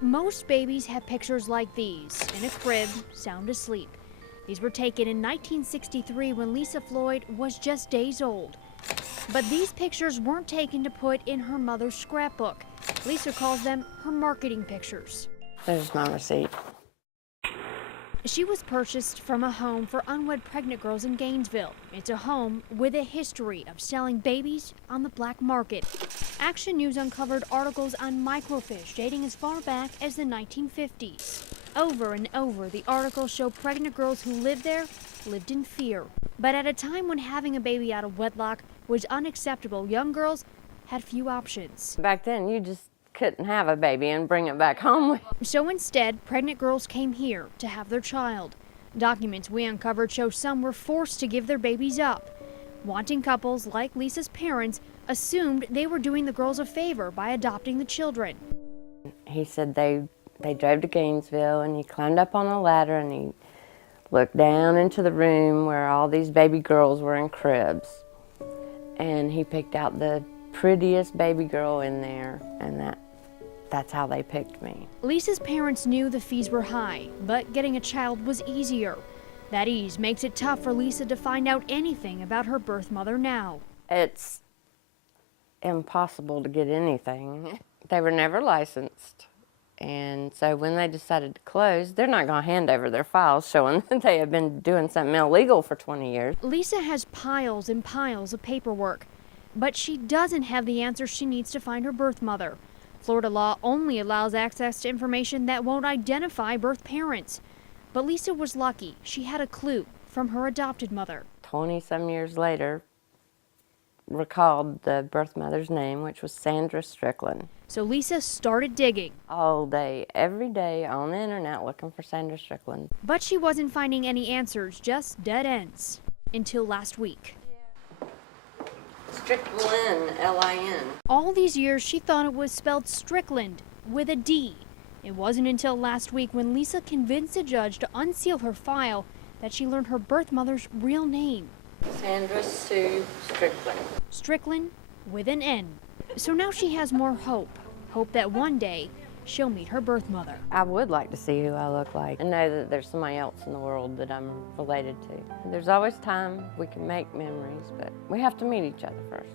Most babies have pictures like these, in a crib, sound asleep. These were taken in 1963 when Lisa Floyd was just days old. But these pictures weren't taken to put in her mother's scrapbook. Lisa calls them her marketing pictures. There's my receipt. She was purchased from a home for unwed pregnant girls in Gainesville. It's a home with a history of selling babies on the black market. Action News uncovered articles on microfiche dating as far back as the 1950s. Over and over, the articles show pregnant girls who lived there lived in fear. But at a time when having a baby out of wedlock was unacceptable, young girls had few options. Back then, you just couldn't have a baby and bring it back home. So instead, pregnant girls came here to have their child. Documents we uncovered show some were forced to give their babies up. Wanting couples like Lisa's parents assumed they were doing the girls a favor by adopting the children. He said they drove to Gainesville and he climbed up on a ladder and he looked down into the room where all these baby girls were in cribs. And he picked out the prettiest baby girl in there, and that's how they picked me. Lisa's parents knew the fees were high, but getting a child was easier. That ease makes it tough for Lisa to find out anything about her birth mother now. It's impossible to get anything. They were never licensed. And so when they decided to close, they're not going to hand over their files showing that they have been doing something illegal for 20 years. Lisa has piles and piles of paperwork, but she doesn't have the answers she needs to find her birth mother. Florida law only allows access to information that won't identify birth parents. But Lisa was lucky. She had a clue from her adopted mother. 20-some years later, recalled the birth mother's name, which was Sandra Strickland. So Lisa started digging. All day, every day on the internet looking for Sandra Strickland. But she wasn't finding any answers, just dead ends. Until last week. Strickland, L-I-N. All these years she thought it was spelled Strickland with a D. It wasn't until last week when Lisa convinced a judge to unseal her file that she learned her birth mother's real name. Sandra Sue Strickland. Strickland with an N. So now she has more hope. Hope that one day she'll meet her birth mother. I would like to see who I look like and know that there's somebody else in the world that I'm related to. There's always time we can make memories, but we have to meet each other first.